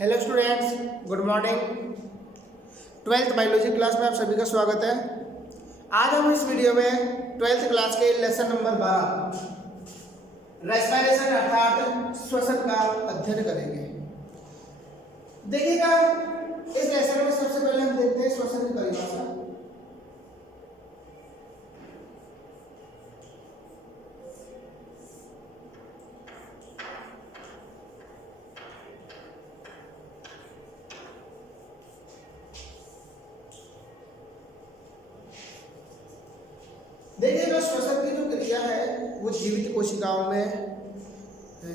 Hello students, good morning. 12th biology class में आप सभी का स्वागत है। आज हम इस वीडियो में 12th क्लास के लेसन नंबर 12 रेस्पिरेशन अर्थात श्वसन का अध्ययन करेंगे। देखिएगा, इस लेसन में सबसे पहले हम देखते हैं श्वसन की परिभाषा। देखिएगा, श्वसन की जो क्रिया है वो जीवित कोशिकाओं में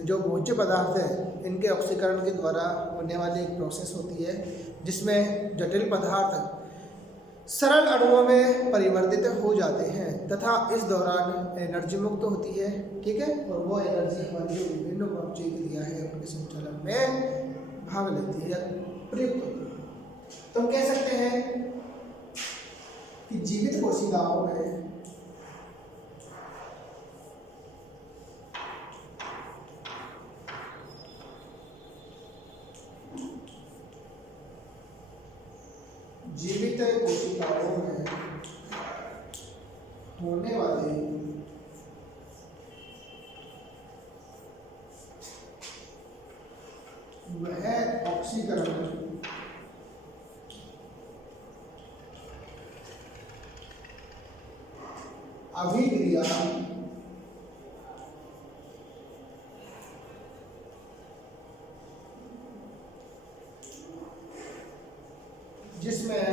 जो भोज्य पदार्थ है इनके ऑक्सीकरण के द्वारा होने वाली एक प्रोसेस होती है, जिसमें जटिल पदार्थ सरल अणुओं में परिवर्तित हो जाते हैं तथा इस दौरान एनर्जी मुक्त होती है। ठीक है, और वो एनर्जी हमारी जो विभिन्न भोज्य क्रिया है उनके संचालन में भाग लेती है या प्रयुक्त होती है। तो हम कह सकते हैं कि जीवित कोशिकाओं में होने वाले वह ऑक्सीकरण अभिक्रिया जिसमें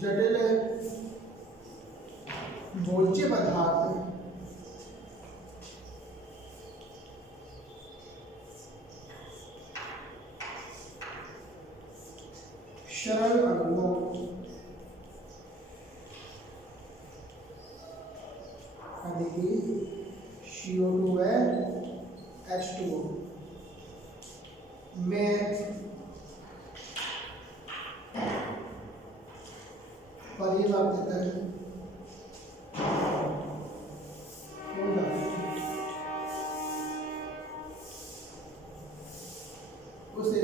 जटिल भोज्य पदार्थ सरल अणुओं CO2 है H2O में परिवर्तित हो जाता है, उसे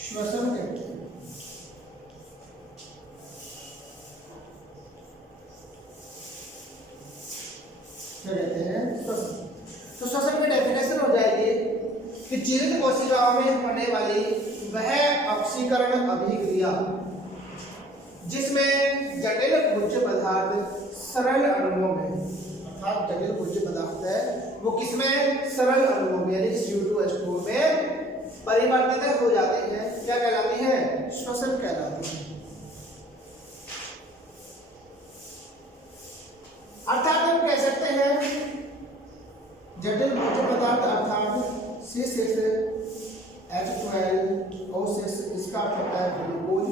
श्वसन कहते हैं। क्या कहते हैं? श्वसन। तो श्वसन की डेफिनेशन हो जाएगी कि जीवित कोशिकाओं में होने वाली वह ऑक्सीकरण अभिक्रिया जिसमें जटिल भोज्य पदार्थ सरल अणुओं में, अर्थात जटिल भोज्य पदार्थ है वो किसमें? सरल अणुओं में यानी CO2H2O में परिवर्तित हो जाते हैं। क्या कहलाती है? श्वसन कहलाती है। अर्थात हम कह सकते हैं जटिल भोज्य पदार्थ अर्थात C6H12O6 इसका अर्थ होता है ग्लूकोज।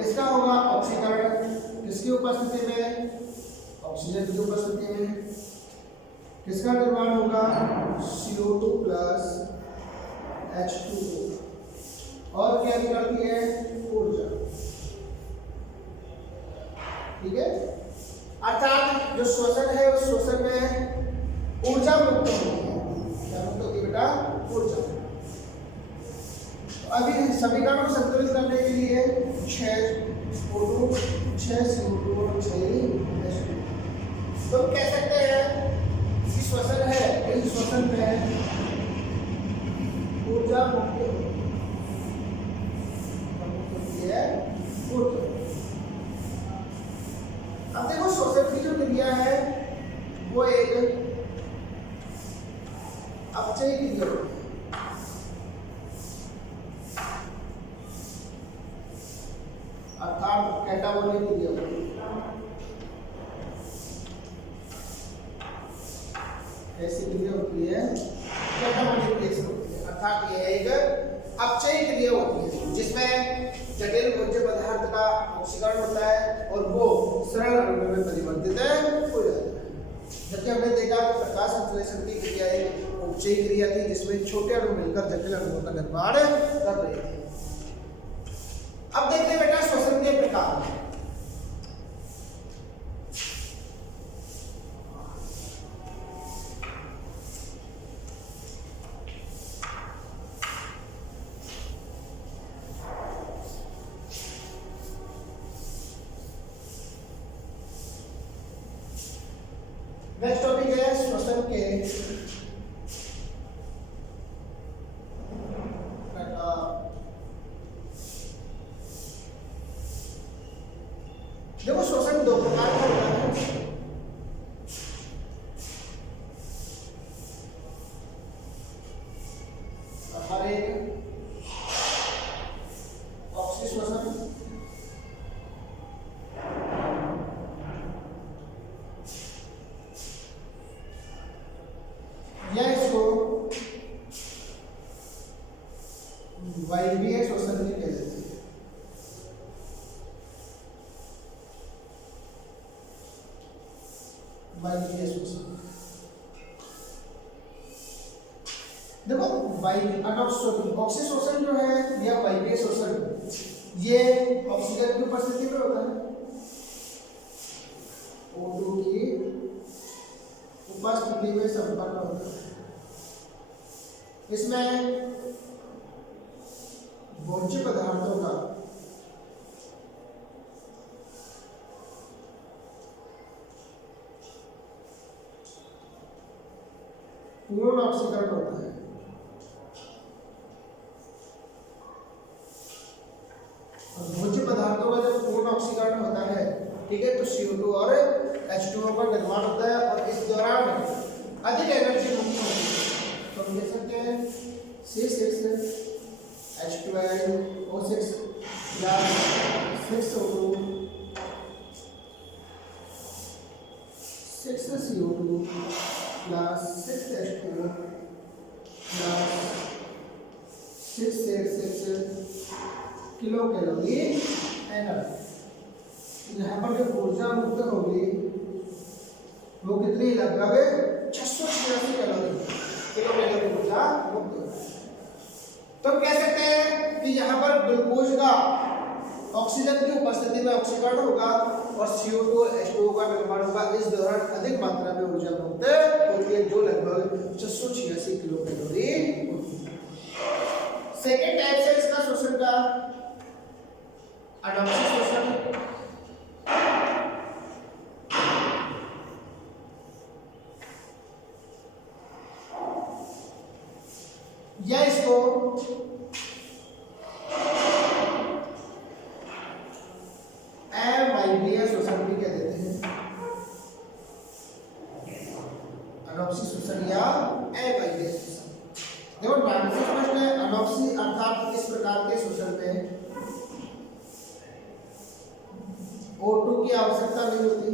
इसका होगा ऑक्सीकरण किसकी उपस्थिति में? ऑक्सीजन की उपस्थिति में। किसका निर्माण होगा? CO2 प्लस H2O और क्या निकलती है? ऊर्जा। ठीक है, अर्थात जो श्वसन है उस श्वसन में ऊर्जा मुक्त होती है। क्या मुक्त होती है बेटा? ऊर्जा। अभी समीकरण को संतुलित करने के लिए 6 CO2 और 6 H2O तो कह सकते हैं कि श्वसन है, इस श्वसन में ऊर्जा मुक्त होती है। ऊर्जा। अब देखो, श्वसन की जो क्रिया है वो एक अपचयी क्रिया होती है। अर्थात कैटाबोलिक क्रिया होती है। ऐसी क्रिया होती है कैटाबोलिक क्रिया होती है, अर्थात यह एक अपचयी क्रिया होती है जिसमें जटिल भोज्य पदार्थ का ऑक्सीकरण होता है और वो सरल अणुओं में परिवर्तित हो जाता है। जबकि हमने देखा कि प्रकाश संश्लेषण की क्रिया एक उपचयी क्रिया थी जिसमें छोटे अणु मिलकर जटिल अणुओं का निर्माण कर रहे थे। अब देखते हैं बेटा श्वसन के प्रकार। नेक्स्ट टॉपिक है श्वसन के प्रकार। देखो श्वसन दो प्रकार का होता है। हमारे ऑक्सी श्वसन या इसको वायवीय श्वसन भी कह देते हैं। वायवीय श्वसन देखो ऑक्सी श्वसन जो है या वायवीय श्वसन, ये ऑक्सीजन की उपस्थिति में होता है, O2 की उपस्थिति में संपन्न होता है। इसमें भोज्य पदार्थों का पूर्ण ऑक्सीकरण होता है। भोज्य पदार्थों का जब पूर्ण ऑक्सीकरण होता है, ठीक है, तो CO2 और H2O का निर्माण होता है और इस दौरान अधिक एनर्जी मुक्त होती है। तो हम देख सकते हैं C6H12O6 या 6O2 6CO2 plus 6H2O plus 686 kilo calorie energy. यहाँ पर जो ऊर्जा मुक्त होगी वो कितनी, लगभग 686 कैलोरी किलो कैलोरी ऊर्जा मुक्त होगी। तो हम कह सकते हैं कि यहाँ पर ग्लूकोज का ऑक्सीजन की उपस्थिति में ऑक्सीकरण होगा और CO2 और H2O का निर्माण होगा। इस दौरान अधिक मात्रा में ऊर्जा मुक्त होती है जो लगभग 686 किलो कैलोरी होती है। सेकेंड टाइप से इसका श्वसन का अनॉक्सी श्वसन। या इसको अवायवीय श्वसन भी कह देते हैं। अनॉक्सी श्वसन या अवायवीय श्वसन। देखो नाम से स्पष्ट है, अनॉक्सी अर्थात इस प्रकार के श्वसन में O2 की आवश्यकता नहीं होती,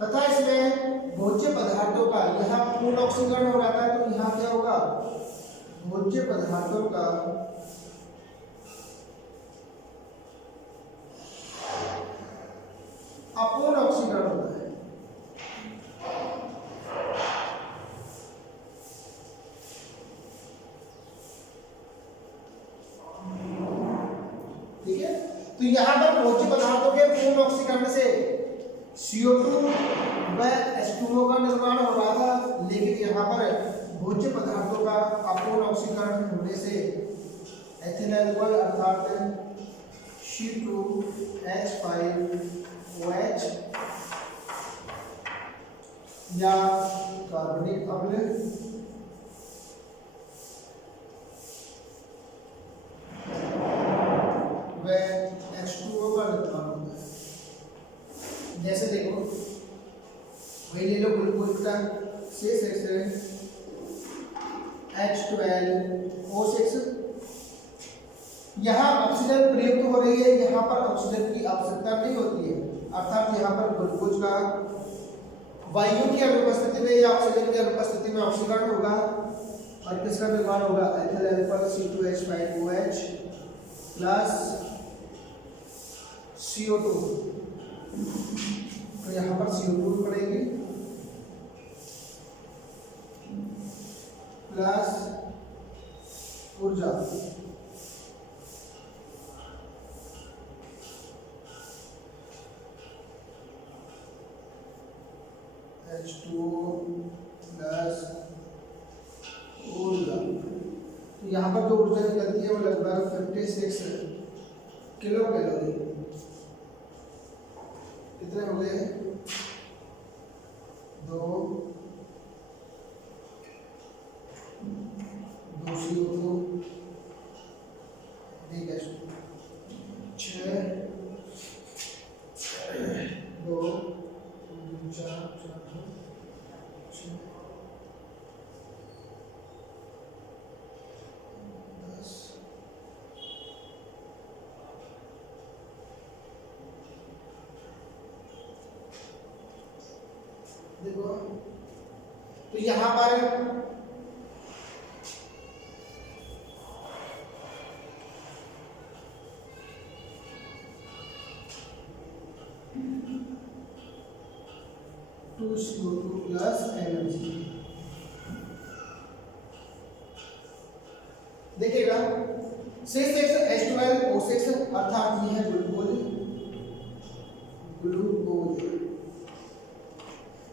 तथा इसमें भोज्य पदार्थों का यहाँ पूर्ण ऑक्सीकरण हो जाता है। तो यहाँ क्या होगा, भोज्य पदार्थों का अपूर्ण ऑक्सीकरण होता है। ठीक है, तो यहाँ पर भोज्य पदार्थों के पूर्ण ऑक्सीकरण से CO2 व H2O का निर्माण हो रहा था, लेकिन यहाँ पर भोज्य पदार्थों का अपूर्ण ऑक्सीकरण होने से एथिल अल्कोहल अर्थात C2H5OH या कार्बनिक अम्ल व H2O का निर्माण होता है। जैसे देखो वही ले लो ग्लूकोज का C6H12O6, यहाँ ऑक्सीजन प्रयुक्त हो रही है, यहाँ पर ऑक्सीजन की आवश्यकता नहीं होती है, अर्थात यहाँ पर ग्लूकोज का वायु की अनुपस्थिति में या ऑक्सीजन की अनुपस्थिति में ऑक्सीकरण होगा और किसका निर्माण होगा, ethyl alcohol C2H5OH plus CO2। तो यहाँ पर CO2 पड़ेगी प्लस ऊर्जा H2O प्लस ऊर्जा। तो यहाँ पर जो ऊर्जा निकलती है वो लगभग 56 किलो कैलोरी। कितने हो गए? 2 CO2 6 2 4 6 10। देखो तो यहाँ पर CO2 प्लस एनर्जी। देखिएगा 6H12O6 अर्थात ये है ग्लूकोज।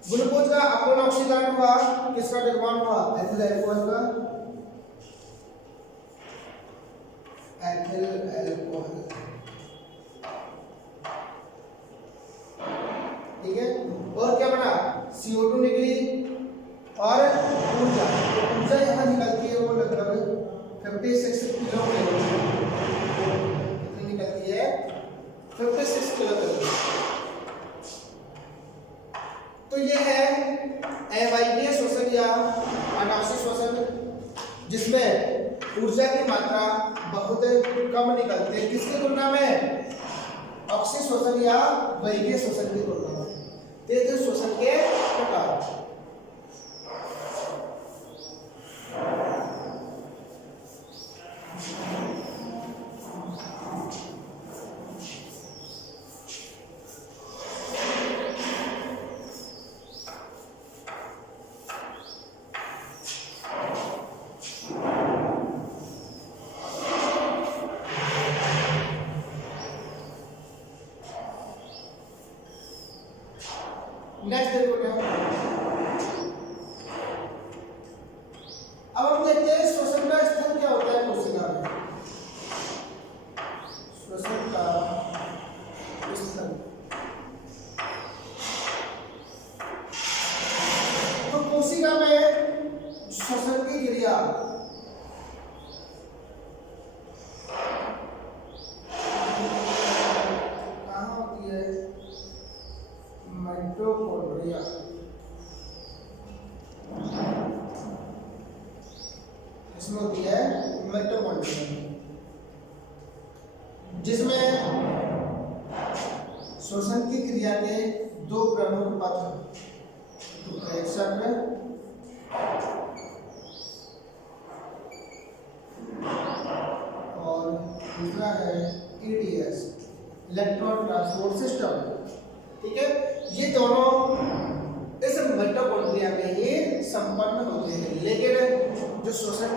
ग्लूकोज का अपना ऑक्सीकरण हुआ, किसका निर्माण हुआ? एथिल अल्कोहल का। एथिल अल्कोहल, ठीक है। और क्या बना? CO2 निकली और ऊर्जा। ऊर्जा यहाँ निकलती है वो लगभग 56 किलो कैलोरी। कितनी निकलती है? 56 किलो कैलोरी। तो ये है अवायवीय श्वसन या अनावश्यक श्वसन, जिसमें ऊर्जा की मात्रा बहुत कम निकलती है। किसकी तुलना में? अक्षय श्वसन या वैगीय श्वसन की तुलना में। तेज श्वसन के प्रकार। नेक्स्ट देखो क्या, अब हम देखते हैं श्वसन का स्थल क्या होता है कोशिका में। श्वसन का स्थल, तो कोशिका में श्वसन की क्रिया कहाँ होती है? माइटोकॉन्ड्रिया। इसमें होती है माइटोकॉन्ड्रिया, जिसमें श्वसन की क्रिया के 2 प्रमुख पथ, तो प्रेषक और दूसरा है ETS, इलेक्ट्रॉन ट्रांसपोर्ट सिस्टम, ठीक है। ये दोनों इस माइटोकॉन्ड्रिया में ही संपन्न होते हैं। लेकिन जो श्वसन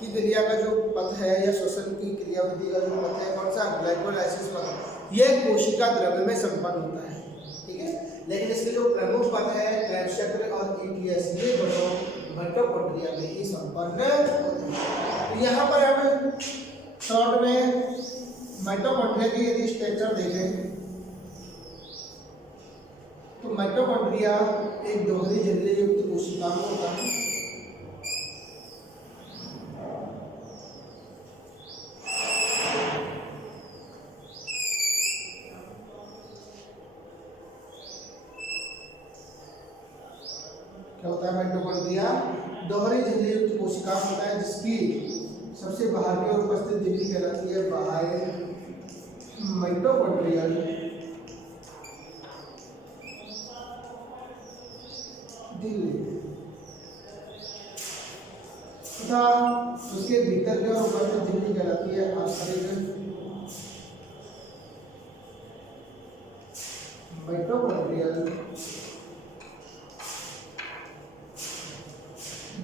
की क्रिया का जो पथ है या श्वसन की क्रियाविधि का जो पथ है, कौन सा? ग्लाइकोलाइसिस पथ। यह कोशिका द्रव्य में संपन्न होता है, ठीक है। लेकिन इसके जो प्रमुख पथ है क्रेब्स चक्र और ETS, ये दोनों माइटोकॉन्ड्रिया में ही संपन्न होते हैं। तो यहाँ पर हम शॉर्ट में माइटोकॉन्ड्रिया की यदि स्ट्रक्चर देखें तो माइटोकॉन्ड्रिया एक दोहरी झिल्ली युक्त कोशिका में होता है। क्या होता है? माइटोकॉन्ड्रिया दोहरी झिल्ली युक्त कोशिका में होता है, जिसकी सबसे बाहर की ओर उपस्थित झिल्ली कहलाती है बाह्य माइटोकॉन्ड्रियल तथा उसके भीतर की ओर उपस्थित झिल्ली कहलाती है आंतरिक माइटोकॉन्ड्रियल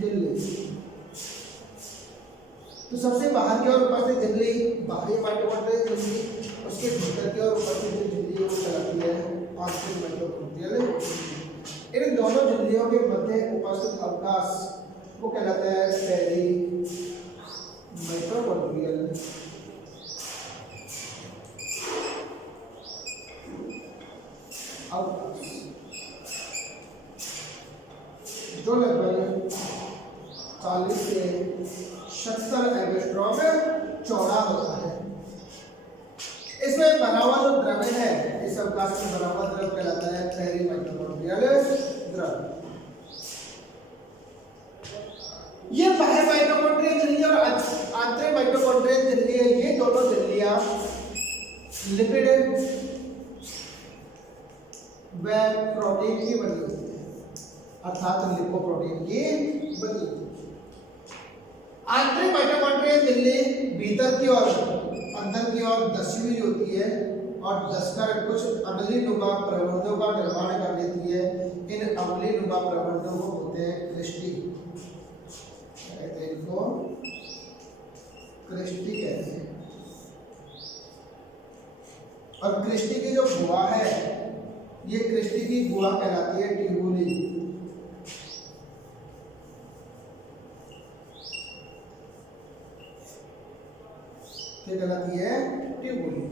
झिल्ली। सबसे बाहर की ओर उपस्थित झिल्ली बाहरी माइटोकॉन्ड्रियल झिल्ली, उसके भीतर की ओर उपस्थित जो झिल्ली है वो कहलाती है आंतरिक माइटोकॉन्ड्रियल झिल्ली। इन दोनों झिल्लियों के मध्य उपस्थित अवकाश वो कहलाता है पेरी माइटोकॉन्ड्रियल अवकाश, जो लगभग 40 से 70 एंगस्ट्रॉम चौड़ा होता है। इसमें बना हुआ जो द्रव्य है, इस अवकाश में बना हुआ द्रव्य कहलाता है पेरी माइटोकॉन्ड्रियल द्रव्य। ये बाह्य माइटोकॉन्ड्रियल झिल्ली और आंतरिक माइटोकॉन्ड्रियल झिल्ली है, ये दोनों झिल्लियां लिपिड व प्रोटीन की बनी होती है, अर्थात लिपोप्रोटीन की बनी होती है। आंतरिक माइटोकॉन्ड्रियल झिल्ली भीतर की ओर अंदर की ओर धसी हुई होती है और धसकर कुछ अम्लीनुमा प्रबंधों का निर्माण कर देती है। इन अम्लीनुमा प्रबंधों को बोलते हैं क्रिस्टी, कहते हैं इनको क्रिस्टी कहते हैं। और क्रिस्टी की जो गुहा है, ये क्रिस्टी की गुहा कहलाती है ट्यूबुली। क्या कहलाती है? ट्यूबुली।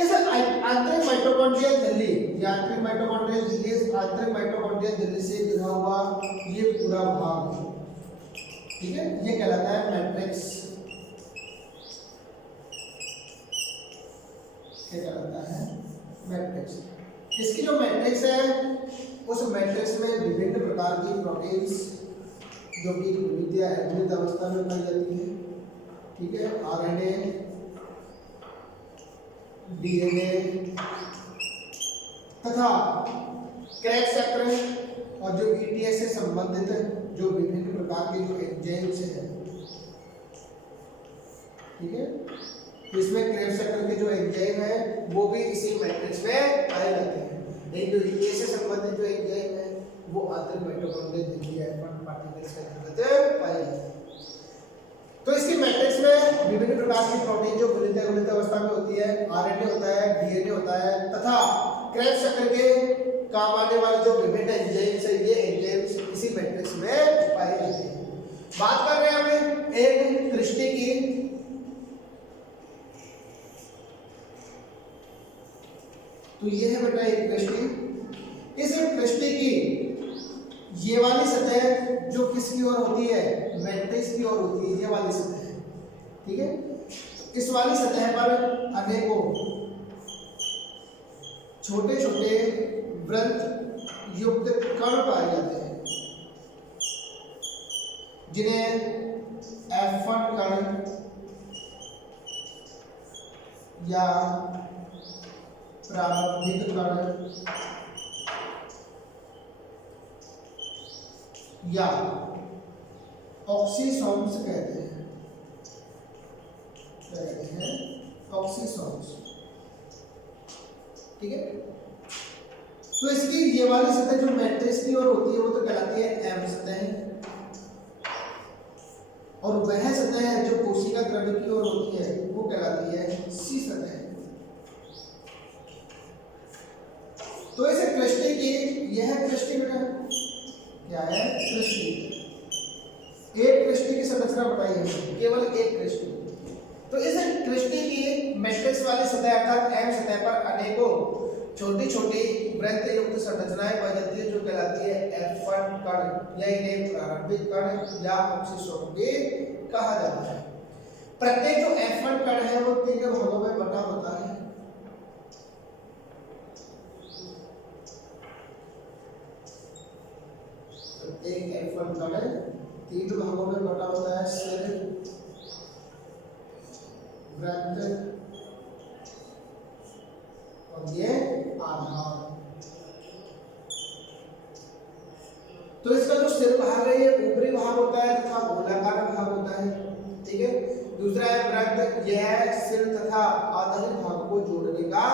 इस आंतरिक माइटोकॉन्ड्रियल झिल्ली, आंतरिक माइटोकॉन्ड्रियल झिल्ली, आंतरिक माइटोकॉन्ड्रियल झिल्ली से घिरा हुआ ये पूरा भाग, ठीक है, ये कहलाता है मैट्रिक्स। क्या कहलाता है? मैट्रिक्स। इसकी जो मैट्रिक्स है, उस मैट्रिक्स में विभिन्न प्रकार की प्रोटीन्स जो कि विविध या अद्वितीय अवस्था में पाई जाती है, ठीक है, आरएनए, डीएनए तथा क्रेब्स चक्र और जो ईटीएस से संबंधित जो विभिन्न प्रकार के जो एंजाइम्स हैं, ठीक है, इसमें क्रेब्स चक्र के जो एंजाइम है वो भी इसी मैट्रिक्स में पाए जाते हैं। लेकिन जो ईटीएस से संबंधित जो एंजाइम है वो आंतरिक माइटोकॉन्ड्रियल झिल्ली पार्टिकल्स के अंतर्गत पाए जाते हैं। तो इसकी मैट्रिक्स में विभिन्न प्रकार की प्रोटीन जो घुलित अवस्था में होती है, आरएनए होता है, डीएनए होता है तथा क्रेब्स चक्र के काम आने वाले जो विभिन्न एंजाइम्स है, ये एंजाइम्स इसी मैट्रिक्स में पाए जाते हैं। बात कर रहे हैं हम एक क्रिस्टी की। तो ये है बेटा एक क्रिस्टी। इस क्रिस्टी की ये वाली सतह जो किसकी ओर होती है? मैट्रिक्स की ओर होती है, ये वाली सतह, ठीक है। इस वाली सतह पर अनेकों छोटे छोटे वृत्त युक्त कण पाए जाते हैं, जिन्हें F1 कण या प्रारंभिक कण या ऑक्सीसोम्स कहते हैं। क्या कहते हैं? ऑक्सीसोम्स, ठीक है। तो इसकी ये वाली सतह जो मैट्रिक्स की ओर होती है वो तो कहलाती है एम सतह, और वह सतह है जो कोशिका द्रव्य की ओर होती है वो कहलाती है सी सतह। तो इस क्रिस्टी की, यह क्रिस्टी बेटा क्या है? क्रिस्टी। एक क्रिस्टी की संरचना बताई है, केवल एक क्रिस्टी। तो इस क्रिस्टी की मैट्रिक्स वाली सतह अर्थात एम सतह पर अनेकों छोटी छोटी वृत्त युक्त संरचनाएं पाई जाती है जो कहलाती है F1 कण, या इन्हें प्रारंभिक कण या ऑक्सीसोम भी कहा जाता है। प्रत्येक जो F1 कण है वो 3 भागों में बटा होता है। प्रत्येक F1 कण 3 भागों में बटा होता है, सिर, वृत्त और ये आधार। तो इसका जो सिर भाग है ये ऊपरी भाग होता है तथा गोलाकार भाग होता है, ठीक है। दूसरा है वृत्त, यह सिर तथा आधारी भाग को जोड़ने का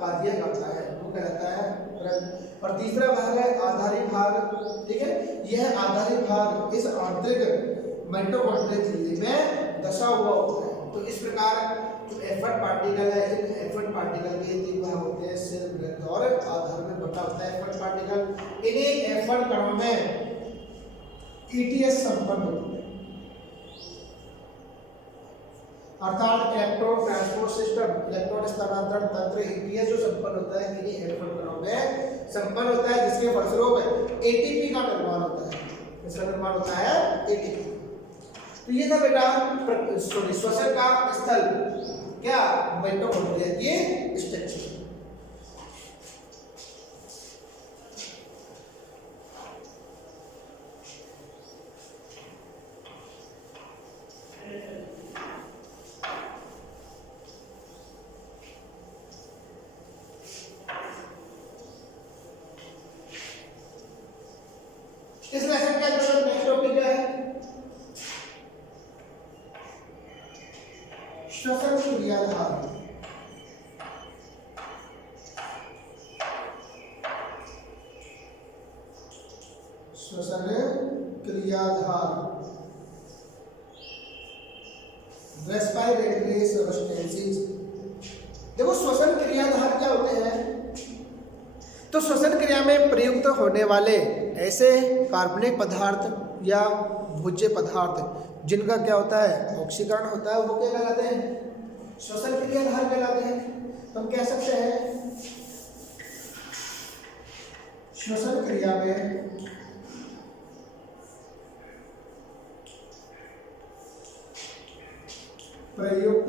कार्य करता है, वो कहलाता है वृत्त। और तीसरा भाग है आधारी भाग, ठीक है। यह आधारी भाग इस आंतरिक माइटोकॉन्ड्रियल झिल्ली में दशा हुआ होता है। तो इस प्रकार जो एफर्ट पार्टिकल है, इन एफर्ट पार्टिकल के तीन भाग होते हैं, सिर, वृत्त और आधार में बटा होता है एफर्ट पार्टिकल। इन्हीं एफर्ट कणों में ईटीएस संपन्न होती है, अर्थात इलेक्ट्रॉन ट्रांसपोर्ट सिस्टम, इलेक्ट्रॉन स्थानांतरण तंत्र ईटीएस जो संपन्न होता है इन्हीं एफर्ट कणों में संपन्न होता है, जिसके फलस्वरूप एटीपी का निर्माण होता है। इसका निर्माण होता है एटीपी। तो ये था बेटा श्वसन का स्थल, क्या माइटोकॉन्ड्रिया की स्ट्रक्चर। इस लेसन का जो नेक्स्ट टॉपिक है श्वसन क्रियाधार। श्वसन क्रियाधार, रेस्पिरेटरी सब्सटेंसेस। देखो श्वसन क्रियाधार क्या होते हैं? तो श्वसन क्रिया में प्रयुक्त होने वाले ऐसे कार्बनिक पदार्थ या भोज्य पदार्थ जिनका क्या होता है ऑक्सीकरण होता है, वो क्या कहलाते हैं? श्वसन क्रियाधार कहलाते हैं। तो हम कह सकते हैं श्वसन क्रिया में प्रयुक्त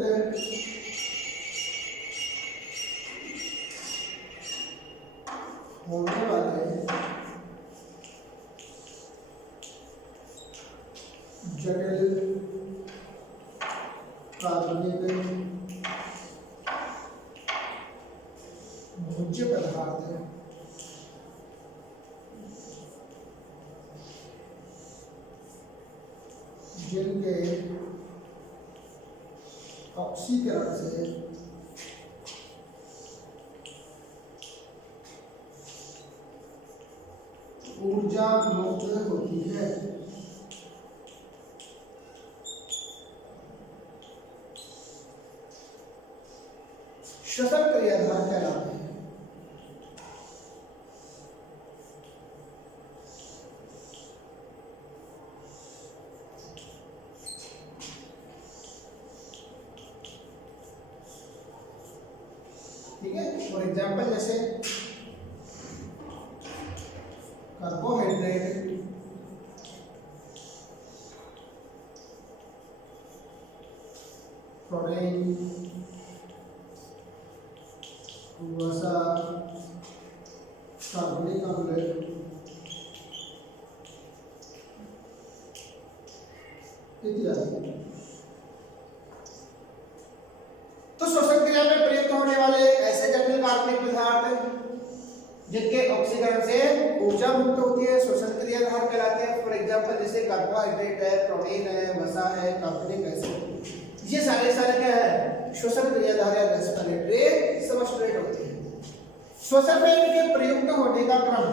होने वाले जटिल कार्बनिक भोज्य पदार्थ जिनके ऑक्सीकरण से ऊर्जा मुक्त होती है। श्वसन क्रियाधार कहलाते हैं। ठीक है, फॉर एग्जाम्पल जैसे कार्बोहाइड्रेट, प्रोटीन, वसा, कार्बनिक अम्ल इत्यादि। तो श्वसन क्रिया में प्रयुक्त होने वाले ऐसे जटिल कार्बनिक पदार्थ जिनके ऑक्सीकरण से ऊर्जा मुक्त होती है श्वसन क्रियाधार कहलाते हैं। फॉर एग्जांपल जैसे कार्बोहाइड्रेट है, प्रोटीन है, वसा है, कार्बनिक एसिड, ये सारे क्या है श्वसन क्रियाधार या रेस्पिरेटरी सबस्ट्रेट होते हैं। श्वसन में इनके प्रयुक्त होने का क्रम,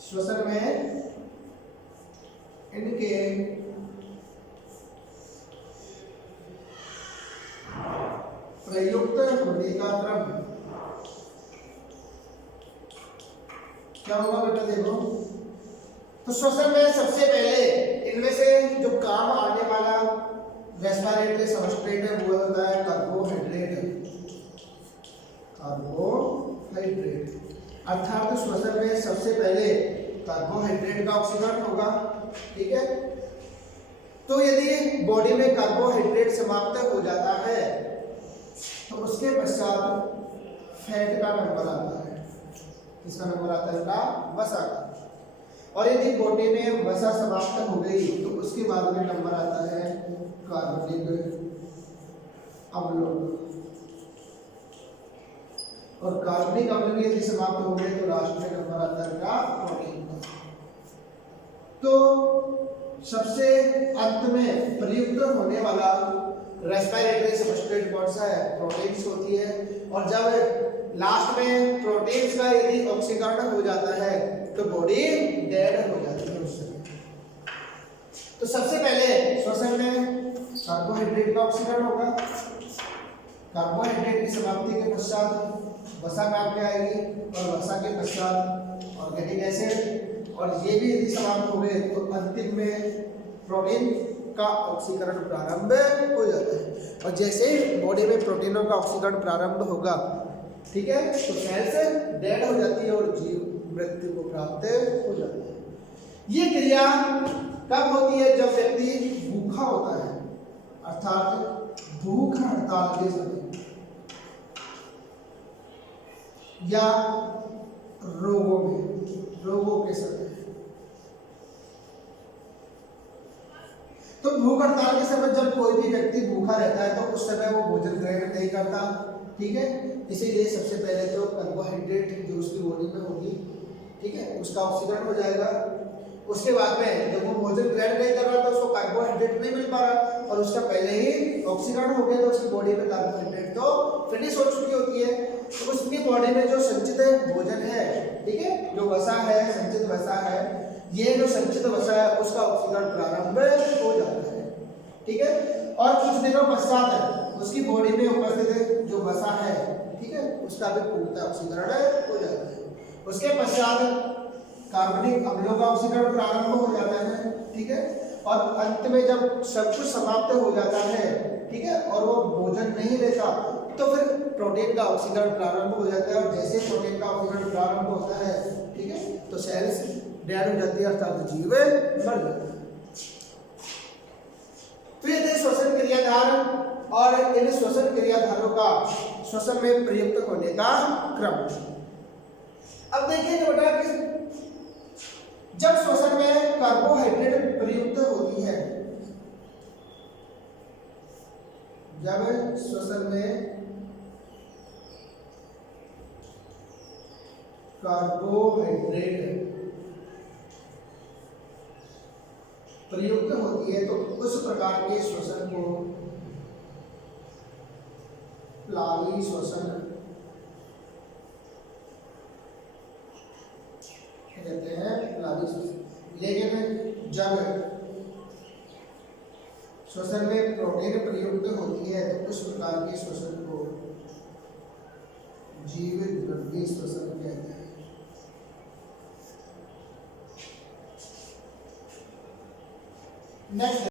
श्वसन में इनके प्रयुक्त होने का क्रम क्या होगा बेटा? देखो तो श्वसन में सबसे पहले इनमें से जो काम आने वाला रेस्पिरेटरी सबस्ट्रेट है वो होता है कार्बोहाइड्रेट। कार्बोहाइड्रेट अर्थात श्वसन में सबसे पहले कार्बोहाइड्रेट का ऑक्सीकरण होगा। ठीक है, तो यदि बॉडी में कार्बोहाइड्रेट समाप्त हो जाता है तो उसके पश्चात फैट का नंबर आता है। किसका नंबर आता है? का वसा का। और यदि बॉडी में वसा समाप्त हो गई तो उसके बाद में नंबर आता है कार्बनिक अम्लों। और कार्बनिक अम्ल भी यदि समाप्त हो गए तो लास्ट में नंबर आता है का प्रोटीन का। तो सबसे अंत में प्रयुक्त होने वाला रेस्पिरेटरी सबस्ट्रेट कौन सा है? प्रोटीन्स होती है। और जब लास्ट में प्रोटीन्स का यदि ऑक्सीकरण हो जाता है तो बॉडी डेड हो जाती है उस समय। तो सबसे पहले श्वसन में कार्बोहाइड्रेट का ऑक्सीकरण होगा। कार्बोहाइड्रेट की समाप्ति के पश्चात वसा काम में आएगी और वसा के पश्चात ऑर्गेनिक एसिड, और ये भी यदि समाप्त हो गए तो अंतिम में प्रोटीन का ऑक्सीकरण प्रारंभ हो जाता है। और जैसे ही बॉडी में प्रोटीनों का ऑक्सीकरण प्रारंभ होगा, ठीक है, तो सेल्स डेड हो जाती है और जीव मृत्यु को प्राप्त हो जाती है। ये क्रिया कब होती है? जब व्यक्ति भूखा होता है, अर्थात भूख हड़ताल के समय या रोगों के समय। तो भूख हड़ताल के समय जब कोई भी व्यक्ति भूखा रहता है तो उस समय वो भोजन ग्रहण नहीं करता, ठीक है। इसीलिए सबसे पहले तो कार्बोहाइड्रेट जो उसकी बॉडी में होगी, ठीक है, उसका ऑक्सीकरण हो जाएगा। उसके बाद में जब वो भोजन ग्रहण नहीं कर रहा तो उसको कार्बोहाइड्रेट नहीं मिल पा रहा, और उसका पहले ही ऑक्सीकरण हो गया तो उसकी बॉडी में कार्बोहाइड्रेट तो फिनिश हो चुकी होती है। तो उसकी बॉडी में जो संचित भोजन है, ठीक है, जो वसा है, संचित वसा है, ये जो संचित वसा है उसका ऑक्सीकरण प्रारंभ हो जाता है, ठीक है। और कुछ दिनों पश्चात उसकी बॉडी में उपस्थित जो वसा है, ठीक है, उसका भी पूर्णतः ऑक्सीकरण हो जाता है। उसके पश्चात कार्बनिक अम्लों का ऑक्सीकरण प्रारंभ हो जाता है, ठीक है। और अंत में जब सब कुछ समाप्त हो जाता है, ठीक है, और वो भोजन नहीं लेता तो फिर प्रोटीन का ऑक्सीकरण प्रारंभ हो जाता है। और जैसे प्रोटीन का ऑक्सीकरण प्रारंभ होता है, ठीक है, तो सेल्स डेड हो जाती है, अर्थात जीव मर जाता है। तो ये थे श्वसन क्रियाधार और इन श्वसन क्रियाधारों का श्वसन में प्रयुक्त होने का क्रम। अब देखिए बेटा कि जब श्वसन में कार्बोहाइड्रेट प्रयुक्त होती है, जब श्वसन में कार्बोहाइड्रेट प्रयुक्त होती है तो उस प्रकार के श्वसन को प्लावी श्वसन कहते हैं, प्लावी श्वसन। लेकिन जब श्वसन में प्रोटीन प्रयुक्त होती है तो उस प्रकार के श्वसन को जीवित द्रव्य श्वसन कहते हैं। नेक्स्ट